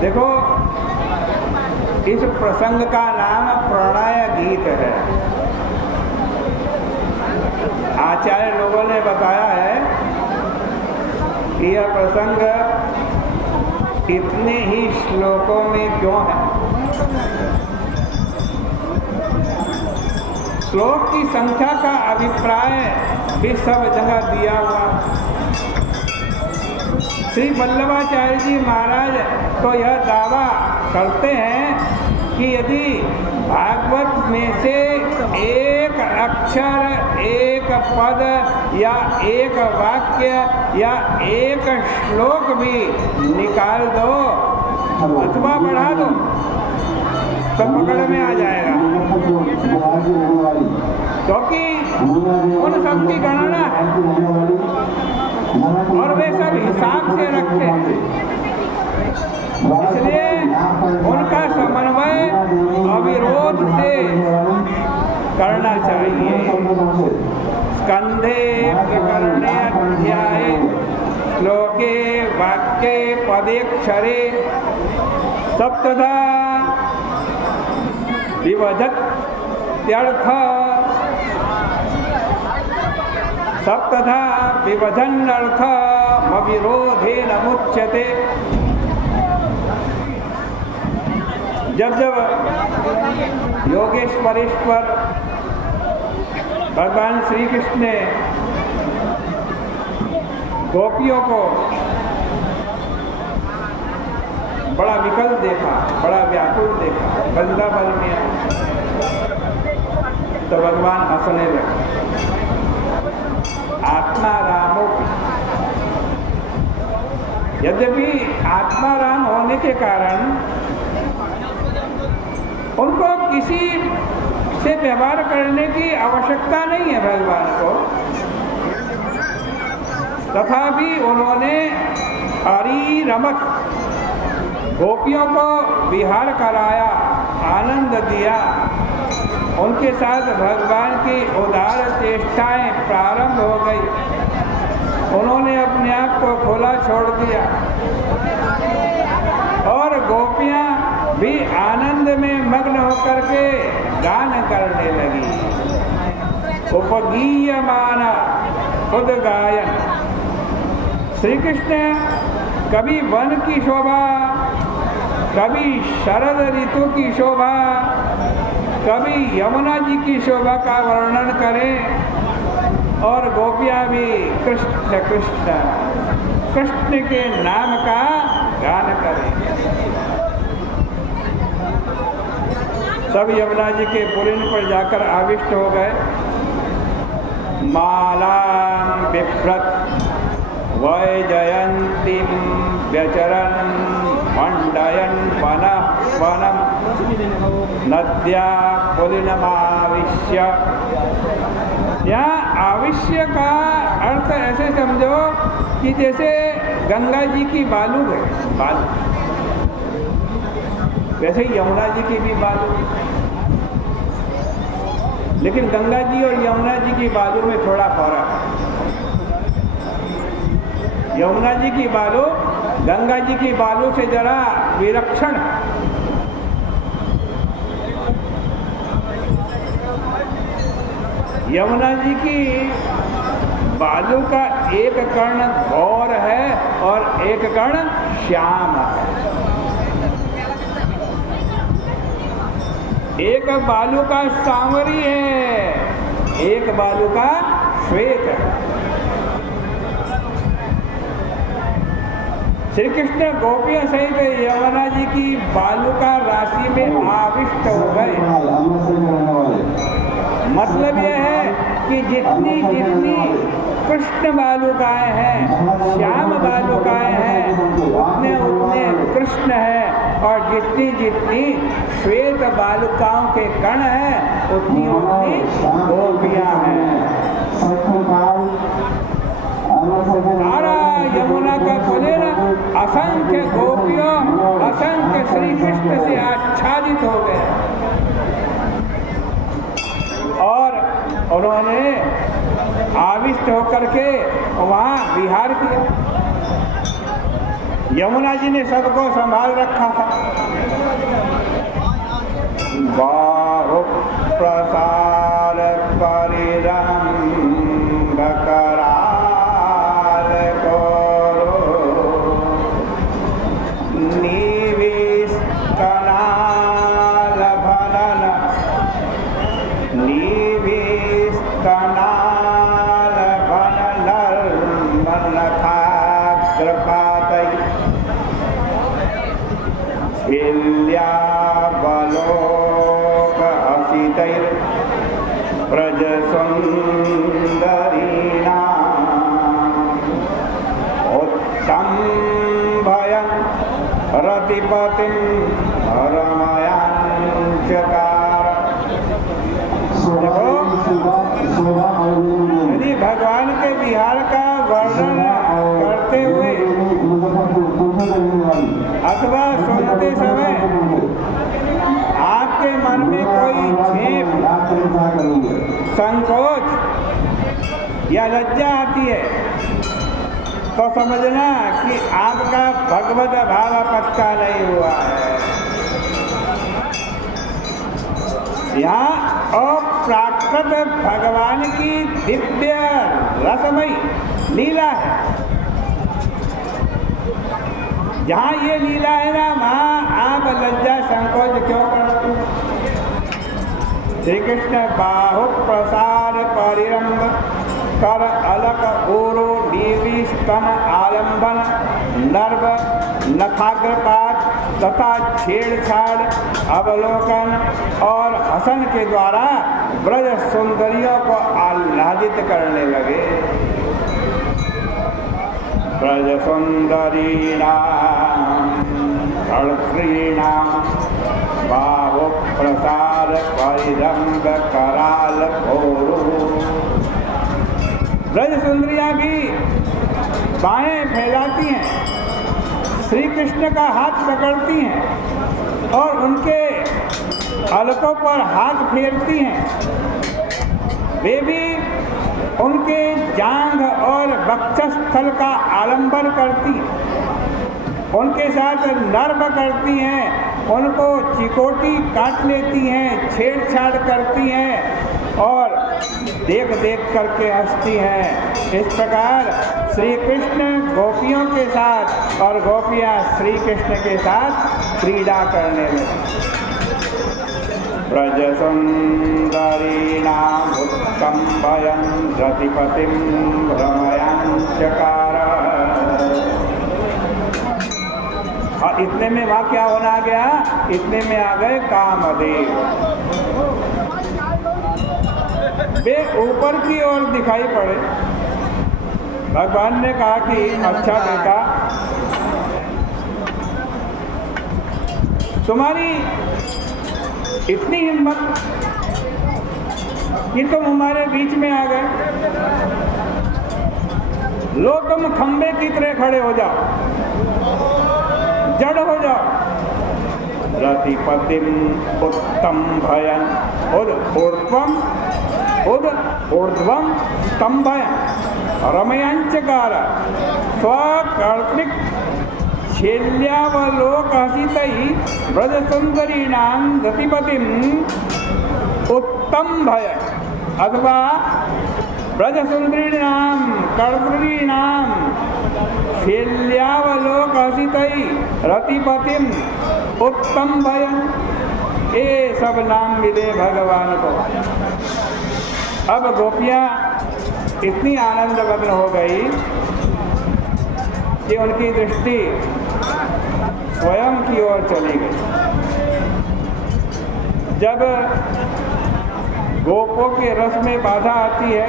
देखो, इस प्रसंग का नाम प्रणय गीत है। आचार्य लोगों ने बताया है कि यह प्रसंग इतने ही श्लोकों में क्यों है। श्लोक की संख्या का अभिप्राय भी सब जगह दिया हुआ। श्री वल्लभाचार्य जी महाराज तो यह दावा करते हैं कि यदि भागवत में से एक अक्षर, एक पद या एक वाक्य या एक श्लोक भी निकाल दो अथवा बढ़ा दो तो पकड़ में आ जाएगा, क्योंकि उन सब की गणना है और वे सब हिसाब से रखे, इसलिए उनका समन्वय अविरोध से करना चाहिए। स्कंधे प्रकरणे अध्याये श्लोके वाक्ये पदेक्षरे सप्तधा विभजत्यर्थ सप्तधा विभजन्नर्थ अविरोधेन मुच्यते। जब जब योगेश्वरेश्वर भगवान श्री कृष्ण ने गोपियों को बड़ा विकल देखा, बड़ा व्याकुल देखा, वृंदावन में, तो भगवान हंसने लगे। आत्मा रामो, यद्यपि आत्मा राम होने के कारण उनको किसी से व्यवहार करने की आवश्यकता नहीं है भगवान को, तथापि उन्होंने हरि रमक गोपियों को विहार कराया, आनंद दिया। उनके साथ भगवान की उदार चेष्टाएं प्रारंभ हो गई। उन्होंने अपने आप को खुला छोड़ दिया और गोपियां भी आनंद में मग्न होकर के गान करने लगी। उपगीयमान उद्गायन। श्री कृष्ण कभी वन की शोभा, कभी शरद ऋतु की शोभा, कभी यमुना जी की शोभा का वर्णन करें और गोपियां भी कृष्ण कृष्ण कृष्ण के नाम का गान करें। तब यमुना जी के पुलिन पर जाकर आविष्ट हो गए। मालां बिभ्रत वैजयन्तीं व्यचरन् मण्डयन् वनः वनं नद्या पुलिनमाविश्य। यहाँ आविश्य का अर्थ ऐसे समझो कि जैसे गंगा जी की बालू है, बालू, वैसे ही यमुना जी की भी बालू, लेकिन गंगा जी और यमुना जी की बालू में थोड़ा फर्क है। यमुना जी की बालू गंगा जी की बालू से जरा विलक्षण है। यमुना जी की बालू का एक कर्ण गौर है और एक कर्ण श्याम है। एक बालू का सांवरी है, एक बालू का श्वेत है। श्री कृष्ण गोपियों सहित यमुना जी की बालू का राशि में आविष्ट हो गए। मतलब यह है कि जितनी जितनी कृष्ण बालुकाएं हैं, श्याम बालुकाएं हैं, उतने उतने कृष्ण हैं, और जितनी जितनी श्वेत बालुकाओं के कण हैं उतनी उतनी गोपियां हैं। सारा यमुना का पुलिन असंख्य गोपियों, असंख्य श्री कृष्ण से आच्छादित हो गए और उन्होंने आविष्ट होकर के वहाँ विहार किया। यमुना जी ने सबको संभाल रखा था। बाहु प्रसार परिरंभ कराल करो, निविस्तनाल भनन, निविस्तनाल भनन मनखाग्रपातै विल्यावलोक हसितैर् ब्रजसुन्दरीणाम् उत्तम्भयन् रतिपतिं रमयाञ्चकार। यदि भगवान के विहार का वर्णन करते हुए अथवा सुनते समय आपके मन में कोई झेप, संकोच या लज्जा आती है तो समझना कि आपका भगवत भाव पक्का नहीं हुआ है। यहाँ अप्राकृत भगवान की दिव्य रसमयी लीला है। जहाँ ये लीला है ना, वहाँ आप लज्जा संकोच क्यों करते हैं? श्री कृष्ण बाहु प्रसार परिरंभ कर अलक ओरो नीवी स्तन आलंबन नर्व नखाग्रपात तथा छेड़छाड़ अवलोकन और हसन के द्वारा ब्रज सुंदरियों को आह्लादित करने लगे। ब्रज सुंदरीणां कर्त्रीणां बाहु प्रसार परिरंभ कराल घोरो। ब्रज सुंदरियां भी बाहें फैलाती हैं, श्री कृष्ण का हाथ पकड़ती हैं और उनके अलकों पर हाथ फेरती हैं। वे भी उनके जांघ और वक्षस्थल का आलंबन करती हैं, उनके साथ नर्व करती हैं, उनको चिकोटी काट लेती हैं, छेड़छाड़ करती हैं और देख देख करके हंसती हैं। इस प्रकार श्री कृष्ण गोपियों के साथ और गोपियाँ श्री कृष्ण के साथ क्रीड़ा करने लगी। ब्रज सुंदरीणाम् उत्कम्भयन् रतिपतिं रमयाञ्चकार। और इतने में वहाँ क्या होना आ गया? इतने में आ गए कामदेव। वे ऊपर की ओर दिखाई पड़े। भगवान ने कहा कि अच्छा बेटा, तुम्हारी इतनी हिम्मत कि तुम हमारे बीच में आ गए। लो, तुम खंबे की तरह खड़े हो जाओ, जड़ हो जाओ। रतिपतिम उत्तम भयन उद ऊर्ध्वम स्तंभयन रमयांचकार स्वकर्तृक छेल्यावलोक हसितैः ब्रज सुंदरीणां रतिपतिम उत्तम भयन अथवा ब्रज सुंदरीणां कर्तॄणां छेल्यावलोक हसितैः रतिपतिम उत्तम भयन। ये सब नाम मिले भगवान को। अब गोपियाँ इतनी आनंद मग्न हो गई कि उनकी दृष्टि स्वयं की ओर चली गई। जब गोपों के रस में बाधा आती है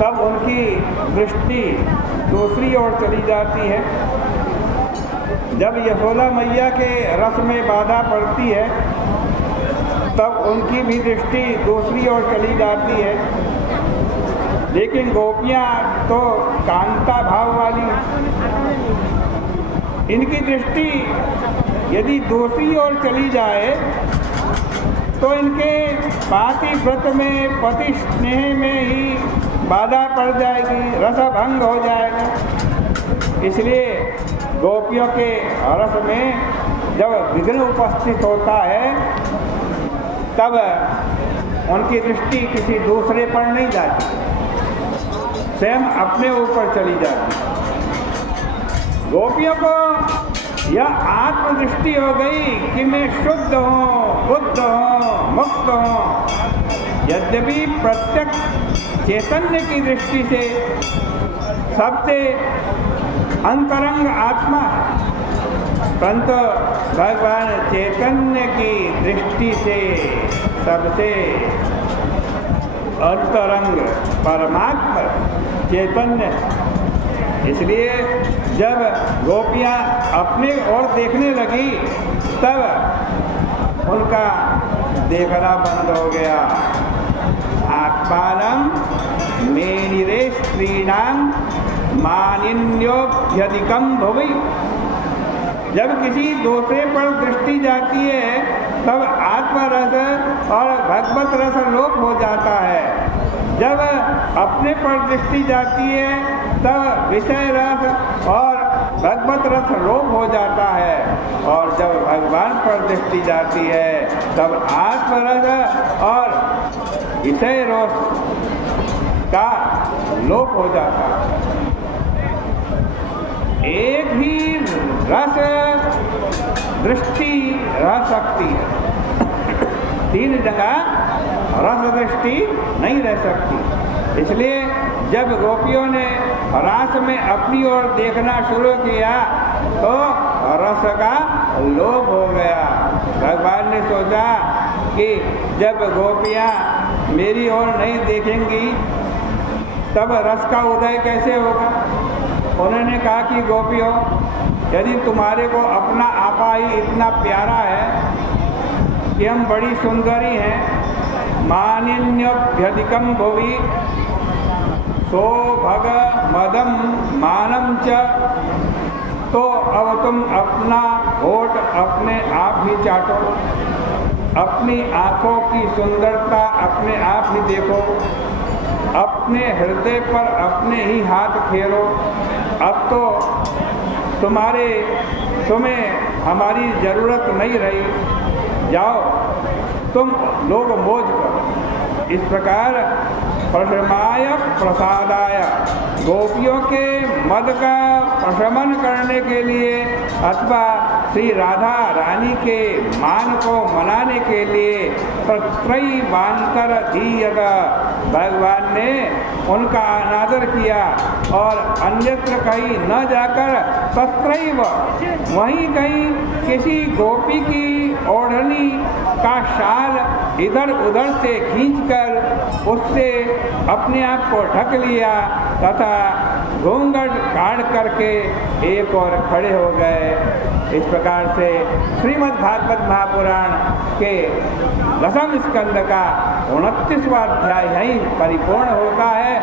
तब उनकी दृष्टि दूसरी ओर चली जाती है। जब यशोदा मैया के रस में बाधा पड़ती है तब उनकी भी दृष्टि दूसरी ओर चली जाती है। लेकिन गोपियाँ तो कांता भाव वाली, इनकी दृष्टि यदि दूसरी ओर चली जाए तो इनके पाति व्रत में पति स्नेह में ही बाधा पड़ जाएगी, रसभंग हो जाएगा। इसलिए गोपियों के रस में जब विघ्न उपस्थित होता है तब उनकी दृष्टि किसी दूसरे पर नहीं जाती, स्वयं अपने ऊपर चली जाती। गोपियों को यह आत्मदृष्टि हो गई कि मैं शुद्ध हूँ, बुद्ध हूँ, मुक्त हूँ। यद्यपि प्रत्यक्ष चैतन्य की दृष्टि से सबसे अंतरंग आत्मा है, परंतु भगवान चैतन्य की दृष्टि से सबसे अंतरंग परमात्मा चैतन्य। इसलिए जब गोपियाँ अपने ओर देखने लगी तब उनका देखना बंद हो गया। आत्मानं मेनिरे स्त्रीणां मानिन्योऽभ्यधिकं भुवि। जब किसी दूसरे पर दृष्टि जाती है तब आत्मरस और भगवत रस लोप हो जाता है। जब अपने पर दृष्टि जाती है तब विषय रस और भगवत रस लोप हो जाता है, और जब भगवान पर दृष्टि जाती है तब आत्मरस और विषय रस का लोप हो जाता है। एक ही रस दृष्टि रह सकती है, तीन जगह रस दृष्टि नहीं रह सकती। इसलिए जब गोपियों ने रास में अपनी ओर देखना शुरू किया तो रस का लोप हो गया। भगवान ने सोचा कि जब गोपियाँ मेरी ओर नहीं देखेंगी तब रस का उदय कैसे होगा। उन्होंने कहा कि गोपियों, यदि तुम्हारे को अपना आपा ही इतना प्यारा है कि हम बड़ी सुंदरी हैं, मानिन्यभ्यधिकं भुवि सौभग मदम मानम च, तो अब तुम अपना होठ अपने आप ही चाटो, अपनी आँखों की सुंदरता अपने आप ही देखो, अपने हृदय पर अपने ही हाथ फेरो। अब तो तुम्हें हमारी ज़रूरत नहीं रही, जाओ तुम लोग मौज करो। इस प्रकार प्रशमाय प्रसादाय, गोपियों के मद का प्रशमन करने के लिए अथवा श्री राधा रानी के मान को मनाने के लिए तत्रैव वान्तर धीयत, भगवान ने उनका अनादर किया और अन्यत्र कहीं न जाकर तत्रैव वहीं कहीं किसी गोपी की ओढ़नी का शाल इधर उधर से खींचकर उससे अपने आप को ढक लिया तथा घूंघट काट करके एक और खड़े हो गए। इस प्रकार से श्रीमद् भागवत महापुराण के 10वें स्कंद का 29वां अध्याय यहीं परिपूर्ण होता है।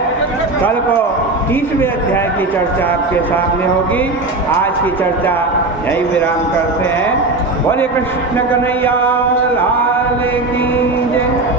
कल को 30वें अध्याय की चर्चा आपके सामने होगी। आज की चर्चा यहीं विराम करते हैं। बोले कृष्ण कन्हैया लाल की जय।